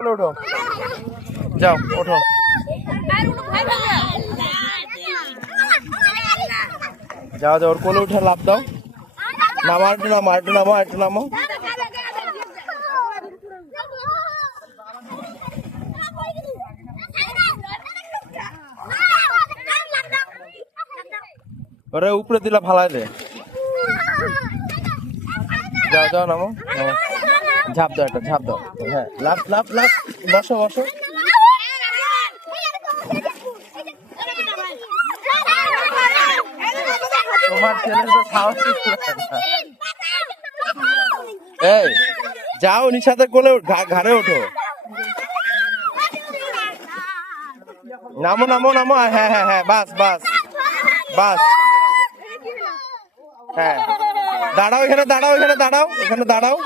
ওঠো। যাও ওঠো। যাও যাও, ওর কোলে উঠে লাভ দাও। নামো একটু নামো একটু নামো একটু নামো। ওরে, উপরে দিলা ফালাই দে। যাও যাও, নামো নামো। ঝাঁপ দাও একটা ঝাঁপ দাও। হ্যাঁ লাভ লাভ লাভ বসো বসো। তোমার ছেলে তো সাহস এই, যাও, নিশাতে কোলে ঘাড়ে ওঠো। নামো নামো নামো হ্যাঁ হ্যাঁ হ্যাঁ বাস বাস। বাস। হ্যাঁ। দাঁড়াও এখানে দাঁড়াও এখানে দাঁড়াও এখানে দাঁড়াও।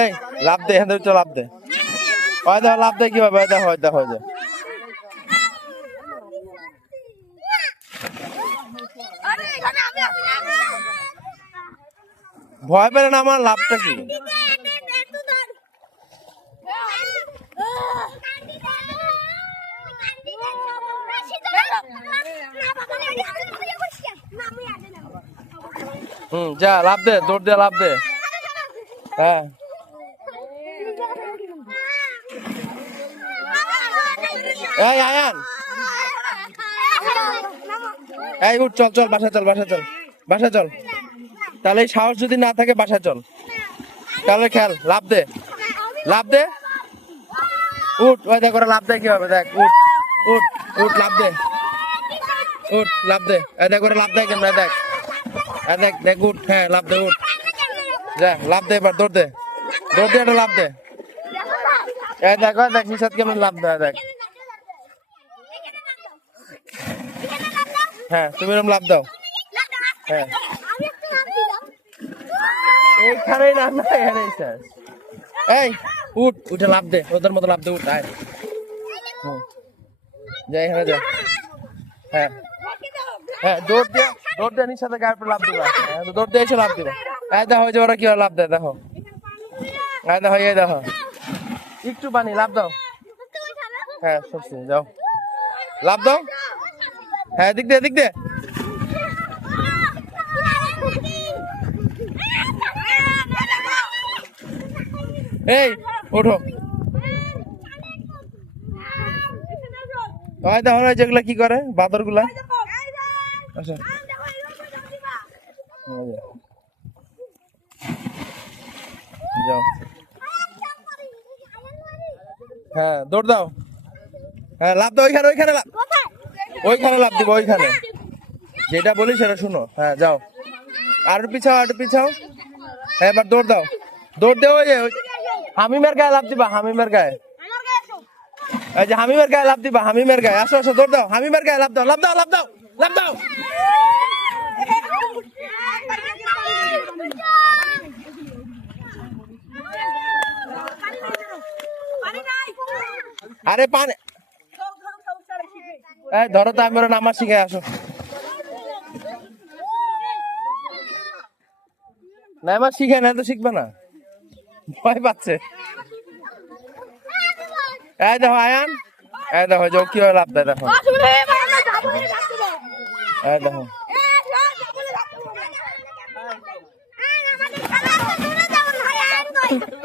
এই লাভ দে এখান থেকে লাভ দে। হয় দেখো লাভ দে কীভাবে হয় দেখো হয় দেখো হয়। ভয় পেলে না আমার লাভটা কি? হুম যা লাভ দে দৌড় দে লাভ দে। হ্যাঁ। এই, আয়ান। এই, উঠ, চল চল বাসা চল বাসা চল বাসা চল। তাহলে সাহস যদি না থাকে বাসা চল। তাহলে খেল লাভ দে। লাভ দে। উঠ, ওই দেখ লাভ দে কি হবে দেখ, উঠ উঠ উঠ লাভ দে। উঠ লাভ দে। এই দেখ, ওরা লাভ দেয় কেমন, দেখ। এই দেখ দেখ, উঠ হ্যাঁ লাভ দে, উঠ। যা লাভ দে, এবার দৌড় দে। দৌড় দে একটা লাভ দে। এই দেখ দেখ নিশাদ কেমন লাভ দেয়, দেখ। হ্যাঁ তুমি এরকম লাভ দাও। হ্যাঁ। এইখানেই না না এখানেই শেষ। এই উঠ উঠে লাভ দে ওদের মতো লাভ দে উঠ আয়। হুম। যা এখানে যা। হ্যাঁ। হ্যাঁ দৌড় দিয়ে দৌড় দিয়ে নির সাথে গায়ের লাভ দিবা। হ্যাঁ, দৌড় দিয়ে এসে লাভ দিবা। এই দেখো যে ওরা কি লাভ দেয় দেখো। এই দেখো এই দেখো। একটু পানি লাভ দাও। হ্যাঁ সত্যি যাও। লাভ দাও। হ্যাঁ এদিক দে এদিক দে এই, ওঠো। হয় না যেগুলা কি করে? বাদরগুলা আচ্ছা। যাও। হ্যাঁ দৌড় দাও। হ্যাঁ লাভ দাও, ওইখানে ওইখানে লাভ ওইখানে লাভ দিব, ওইখানে। যেটা বলি সেটা শুনো। হ্যাঁ যাও। আর পিছাও আর পিছাও। হ্যাঁ এবার দৌড় দাও। দৌড় দেও ওই- হামিমের গায়ে লাভ দিবা, হামিমের গায়ে। এই যে, হামিমের গায়ে লাভ দিবা, হামিমের গায়ে। আসো আসো, দৌড় দাও। হামিমের গায়ে লাভ দাও লাভ দাও লাভ দাও লাভ দাও। আরে, পানি ধরো তো আমি ওরা নামাজ শিখে আসো। নামাজ শিখে না তো শিখবে না। ভয় পাচ্ছে। এই দেখো, আয়ান। এই দেখো, যে কীভাবে লাভ দেয়, দেখো। এই দেখো।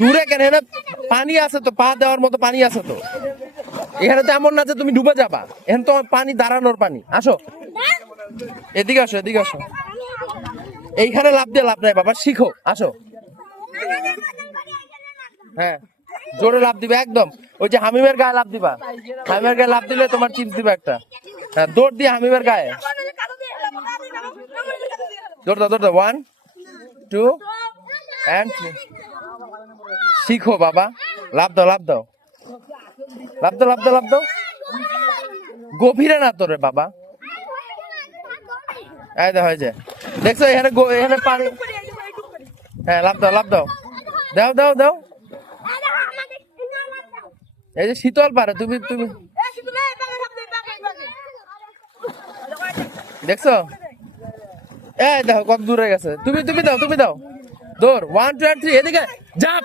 দূরে কেন পানি আছে তো, পা দেওয়ার মতো পানি আছে তো। এখানে তো এমন না যে তুমি ডুবে যাবা। এখানে তো পানি, দাঁড়ানোর পানি। আসো। এদিকে আসো এদিকে আসো। এইখানে লাভ দিয়ে লাভ নাই, বাবা। শিখো। আসো। হ্যাঁ। জোরে লাভ দিবে, একদম। ওই যে হামিমের গায়ে লাভ দিবা। হামিমের গায়ে লাভ দিলে তোমার চিপস দিবে একটা। হ্যাঁ দৌড় দিয়ে হামিমের গায়ে। দৌড় দাও, দৌড় ওয়ান টু অ্যান্ড শিখো, বাবা। লাভ দাও লাভ দাও। লাভ দাও লাভ দাও লাভ দাও। গভীরে না তোরে, বাবা। এই দেখো যে দেখছ, এখানে এখানে পানি। হ্যাঁ লাভ দাও লাভ দাও। দাও দাও দাও। এই যে শীতল পারে, তুমি তুমি দেখছ? এই দেখো, কত দূরে গেছে। তুমি তুমি দাও তুমি দাও। দৌড় ওয়ান টু থ্রি এদিকে। জাপ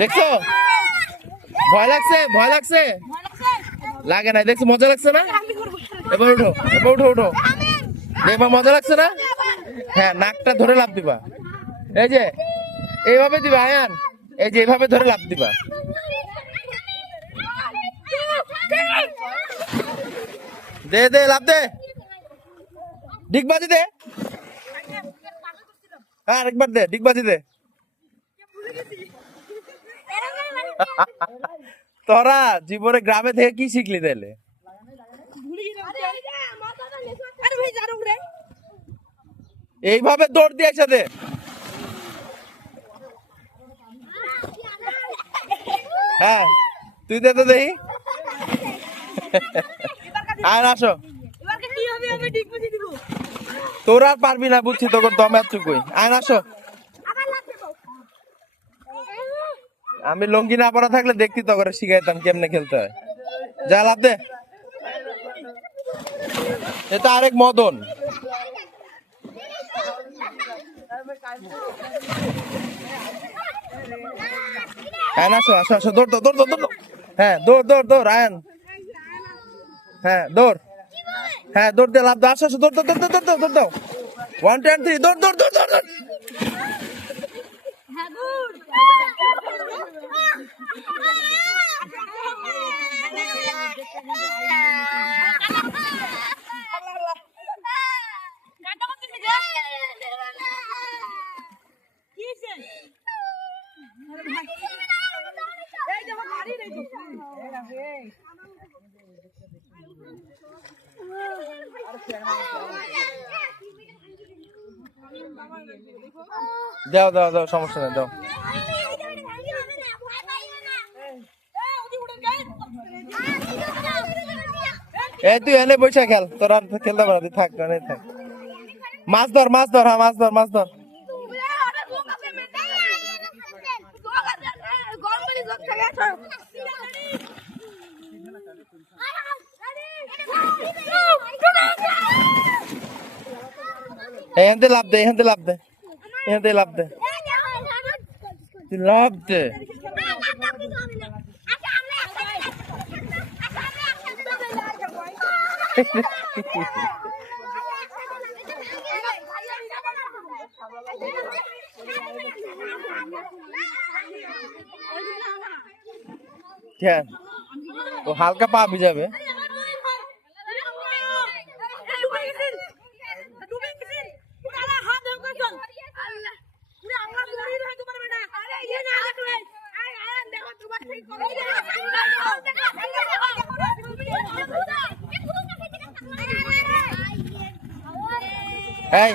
দেখছ? ভয় লাগছে? ভয় লাগছে? লাগে না দেখছ মজা লাগছে না? এবার উঠো এবার উঠো উঠো। এবার মজা লাগছে না? হ্যাঁ নাকটা ধরে লাভ দিবা। এই যে এইভাবে দিবা আয়ান। এই যে এইভাবে ধরে লাভ দিবা। দে দে লাভ দে। ডিগবাজি দে। হ্যাঁ আরেকবার দে ডিগবাজি দে। তোরা জীবনে গ্রামে থেকে কি শিখলি তাইলে? এইভাবে দৌড় দিয়ে একসাথে হ্যাঁ তুই দে তো দেখি। আর আসো। তোরা আর পারবি না বুঝছি তোর দম চুকুই আয় আসো। আমি লঙ্গি না পরা থাকলে দেখতি তো করে শিখাইতাম কেমনে খেলতে হয় যা লাভ দে এটা আরেক মদন আয়ন আসো আসো আসো দৌড় দৌড় দৌড় দৌড় হ্যাঁ দৌড় দৌড় দৌড় আয়ন হ্যাঁ দৌড় হ্যাঁ দৌড় দে লাভ দাও আসো আসো দৌড় দৌড় দৌড় দৌড় দৌড় দৌড় ওয়ান টেন থ্রি দৌড় দৌড় দৌড় দৌড় দৌড় দাও দাও দাও সমস্যা নেই দাও। এই তুই এনে বসে খেল তোর আর খেলতে পারো তুই থাক এনে থাক মাছ ধর মাছ ধর হ্যাঁ মাছ ধর মাছ ধর এখান থেকে লাভ দে এখান থেকে লাভ দে এখান থেকে লাভ দে লাভ দে হ্যাঁ ও হালকা পা ভিজাবে এই,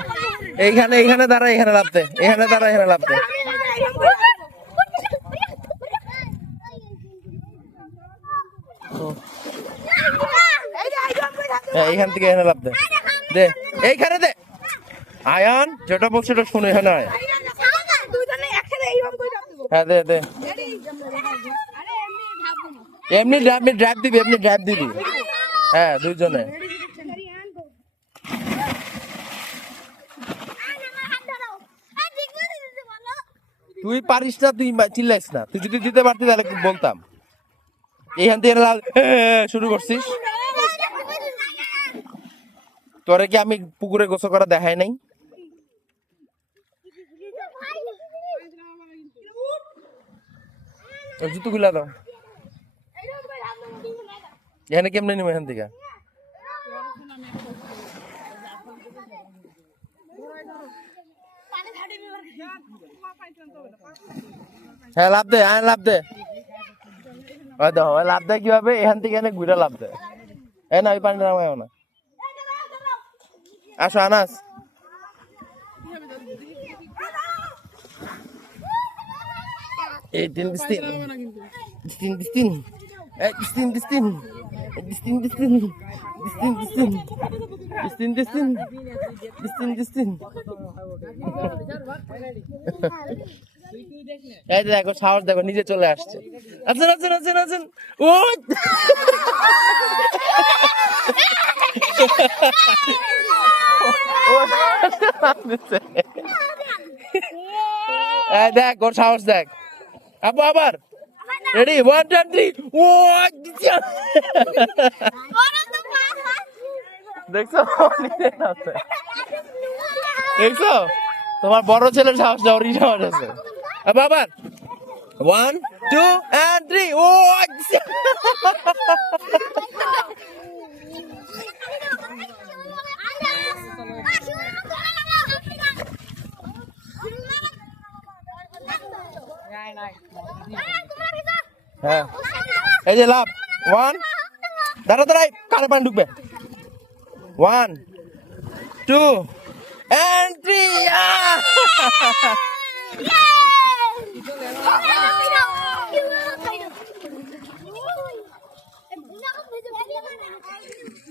এইখানে এইখানে দাঁড়া এখানে লাভ দে এখানে দাঁড়া এখানে লাভ দে। হ্যাঁ এইখান থেকে এখানে লাভ দে। এইখানে দে। আয়ান, যেটা বলছে ওটা শুনে এখানে আয়। হ্যাঁ দে দে। এমনি ড্রাইভ দিবি, এমনি ড্রাইভ দিবি। হ্যাঁ দুইজনে। তুই পারিস না, তুই চিল্লাইস না। তুই যদি দিতে পারতি তাহলে বলতাম। এইখান থেকে লাল শুরু করছিস? তোরে কি আমি পুকুরে গোসল করা দেখাই নাই? ওই জুতো গুলা দাও। এখানে কেমনে নিবো এখান থেকে? হ্যাঁ লাভ দে হ্যাঁ লাভ দে। ওই দেখো লাভ দেয় কীভাবে, এখান থেকে এনে ঘুরে লাভ দেয় এ না, ওই পানিটা নামায় না। আসো, আনাস। এই তিন তিন তিন তিন। Eh, Justin, Justin. Justin, Justin. Justin, Justin. Justin, Justin. Justin, Justin. এই দেখো সাহস দেখো নিজে চলে আসছে আছেন আছেন আছেন আছেন ও দেখ ওর সাহস দেখ আবার রেডি ওয়ান টু থ্রি ও দেখছ? দেখছ? তোমার বড় ছেলের সাহস যাওয়ারই সাহস আছে। আব্বু আবার ওয়ান টু অ্যান্ড থ্রি ও হ্যাঁ। এই যে লাভ ওয়ান দাঁড়া দাঁড়াই কানে পানি ঢুকবে। One two and three!